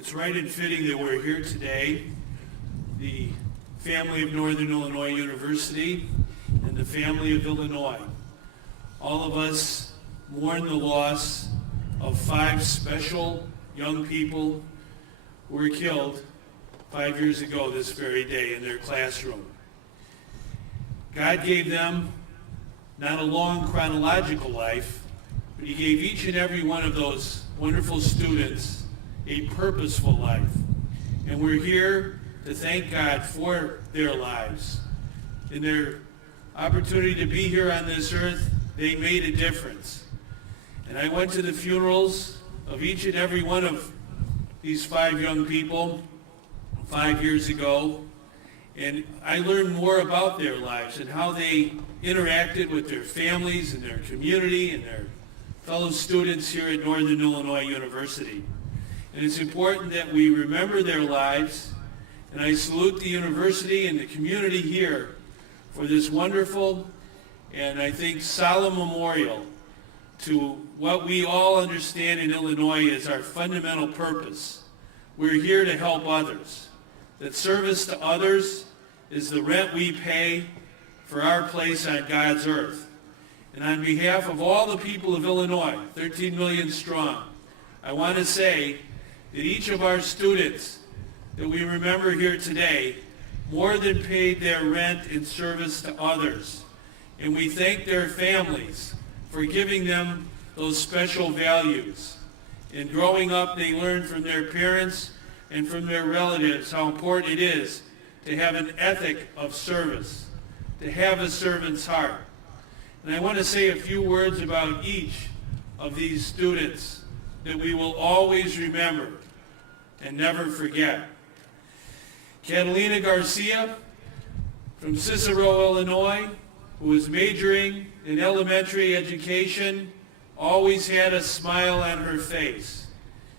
It's right and fitting that we're here today, the family of Northern Illinois University and the family of Illinois. All of us mourn the loss of 5 special young people who were killed 5 years ago this very day in their classroom. God gave them not a long chronological life, but he gave each and every one of those wonderful students a purposeful life. And we're here to thank God for their lives. In their opportunity to be here on this earth, they made a difference. And I went to the funerals of each and every one of these 5 young people 5 years ago, and I learned more about their lives and how they interacted with their families and their community and their fellow students here at Northern Illinois University. And it's important that we remember their lives, and I salute the university and the community here for this wonderful and I think solemn memorial to what we all understand in Illinois as our fundamental purpose. We're here to help others. That service to others is the rent we pay for our place on God's earth. And on behalf of all the people of Illinois, 13 million strong, I want to say that each of our students that we remember here today more than paid their rent in service to others. And we thank their families for giving them those special values. In growing up, they learned from their parents and from their relatives how important it is to have an ethic of service, to have a servant's heart. And I want to say a few words about each of these students that we will always remember and never forget. Catalina Garcia from Cicero, Illinois, who was majoring in elementary education, always had a smile on her face.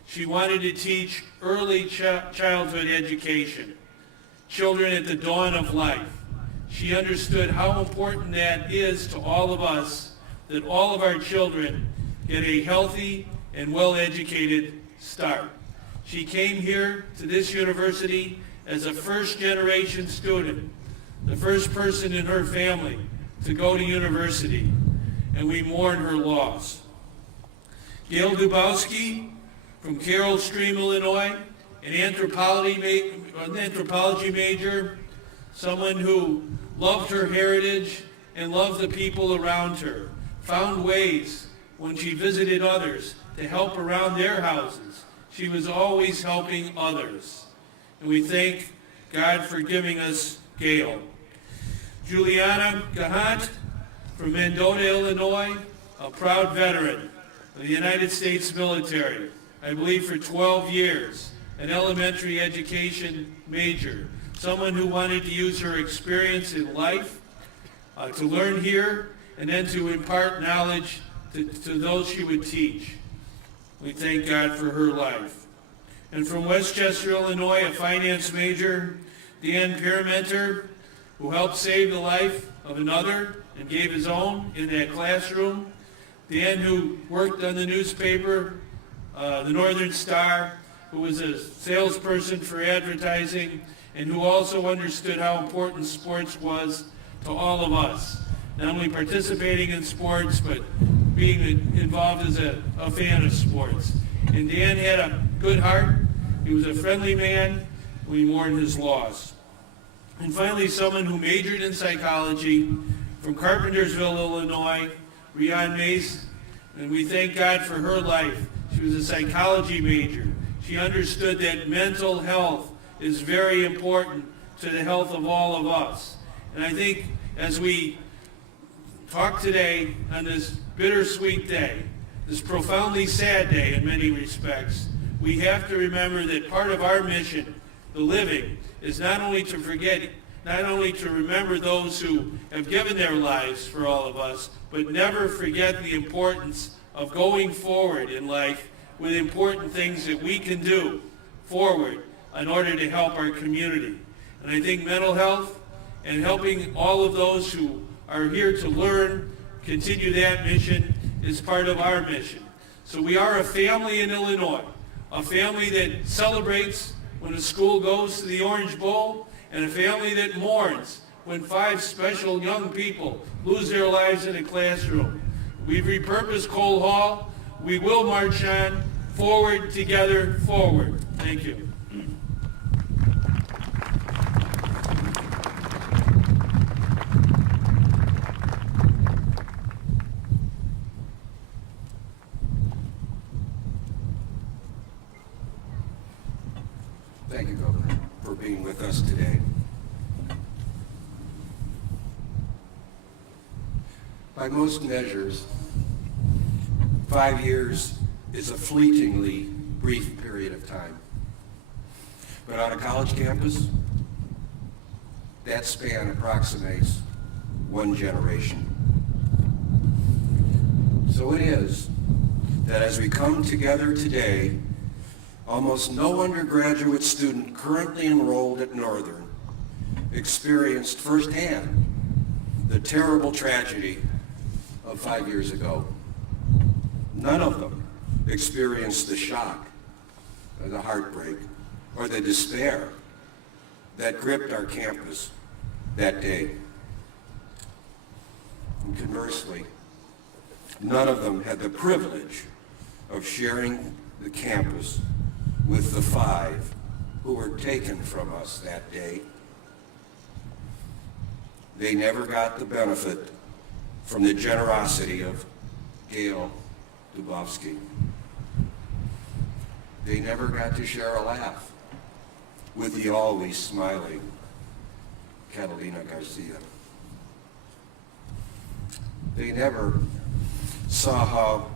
She wanted to teach early childhood education, children at the dawn of life. She understood how important that is to all of us, that all of our children get a healthy and well-educated start. She came here to this university as a first-generation student, the first person in her family to go to university, and we mourn her loss. Gail Dubowski from Carroll Stream, Illinois, an anthropology major, someone who loved her heritage and loved the people around her, found ways when she visited others to help around their houses. She was always helping others. And we thank God for giving us Gail. Juliana Gahant from Mendota, Illinois, a proud veteran of the United States military, I believe for 12 years, an elementary education major, someone who wanted to use her experience in life to learn here and then to impart knowledge to those she would teach. We thank God for her life. And from Westchester, Illinois, a finance major, Dan Paramenter, who helped save the life of another and gave his own in that classroom. Dan, who worked on the newspaper, the Northern Star, who was a salesperson for advertising, and who also understood how important sports was to all of us. Not only participating in sports, but being involved as a fan of sports. And Dan had a good heart. He was a friendly man. We mourn his loss. And finally, someone who majored in psychology from Carpentersville, Illinois, Rian Mace, and we thank God for her life. She was a psychology major. She understood that mental health is very important to the health of all of us. And I think as we talk today on this bittersweet day, this profoundly sad day in many respects, we have to remember that part of our mission, the living, is not only to remember those who have given their lives for all of us, but never forget the importance of going forward in life with important things that we can do forward in order to help our community. And I think mental health and helping all of those who are here to learn, continue that mission, is part of our mission. So we are a family in Illinois. a family that celebrates when a school goes to the Orange Bowl, and a family that mourns when 5 special young people lose their lives in a classroom. We've repurposed Cole Hall. We will march on, forward, together, forward. Thank you. Thank you, Governor, for being with us today. By most measures, 5 years is a fleetingly brief period of time. But on a college campus, that span approximates 1 generation. So it is that as we come together today, almost no undergraduate student currently enrolled at Northern experienced firsthand the terrible tragedy of 5 years ago. None of them experienced the shock, or the heartbreak, or the despair that gripped our campus that day. And conversely, none of them had the privilege of sharing the campus with the 5 who were taken from us that day. They never got the benefit from the generosity of Gail Dubovsky. They never got to share a laugh with the always smiling Catalina Garcia. They never saw how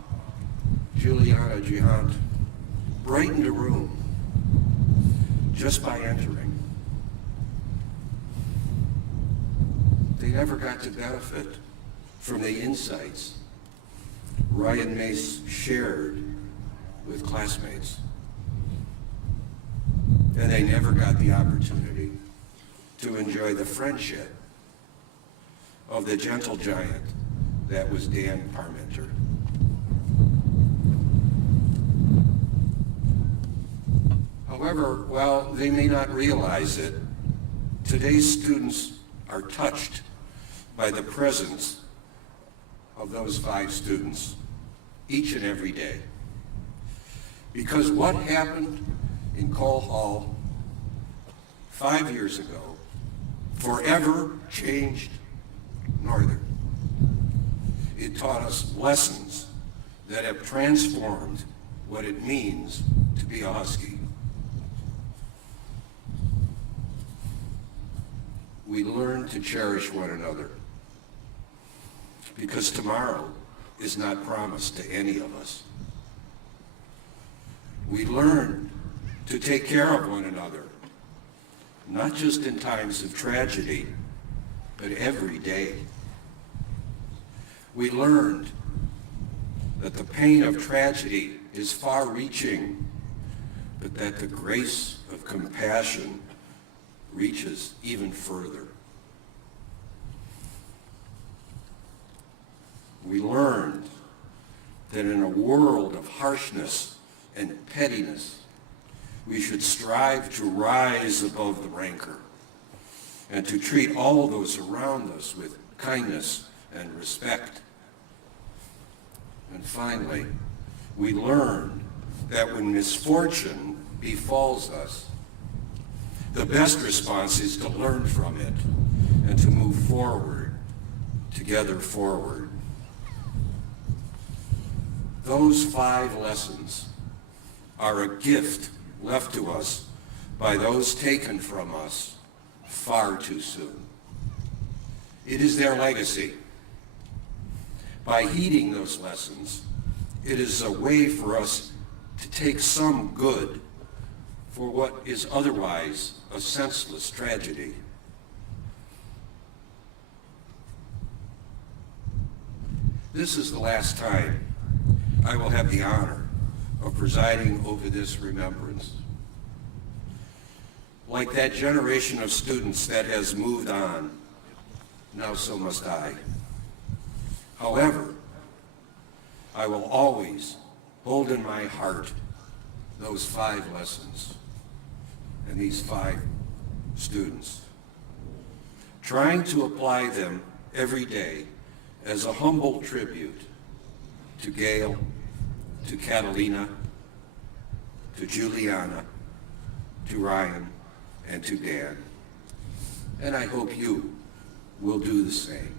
Juliana Gihant brightened a room just by entering. They never got to benefit from the insights Ryan Mace shared with classmates. And they never got the opportunity to enjoy the friendship of the gentle giant that was Dan Parmenter. However, while they may not realize it, today's students are touched by the presence of those 5 students each and every day. Because what happened in Cole Hall 5 years ago forever changed Northern. It taught us lessons that have transformed what it means to be a Husky. We learned to cherish one another because tomorrow is not promised to any of us. We learned to take care of one another, not just in times of tragedy, but every day. We learned that the pain of tragedy is far-reaching, but that the grace of compassion reaches even further. We learned that in a world of harshness and pettiness, we should strive to rise above the rancor and to treat all those around us with kindness and respect. And finally, we learned that when misfortune befalls us, the best response is to learn from it and to move forward, together forward. Those 5 lessons are a gift left to us by those taken from us far too soon. It is their legacy. By heeding those lessons, it is a way for us to take some good for what is otherwise a senseless tragedy. This is the last time I will have the honor of presiding over this remembrance. Like that generation of students that has moved on, now so must I. However, I will always hold in my heart those 5 lessons and these 5 students, trying to apply them every day as a humble tribute to Gail, to Catalina, to Juliana, to Ryan, and to Dan. And I hope you will do the same.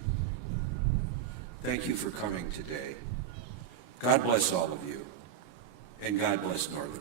Thank you for coming today. God bless all of you, and God bless Northern.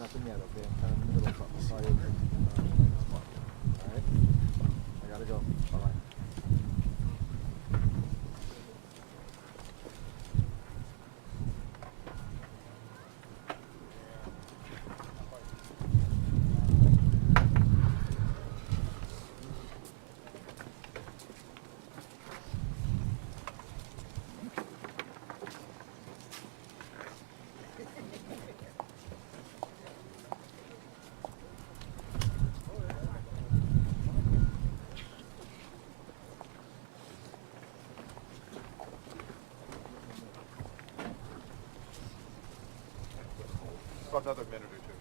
Nothing yet, okay? I'm kind of in the middle of something. Sorry. Alright? I gotta go. Bye-bye. About another minute or two.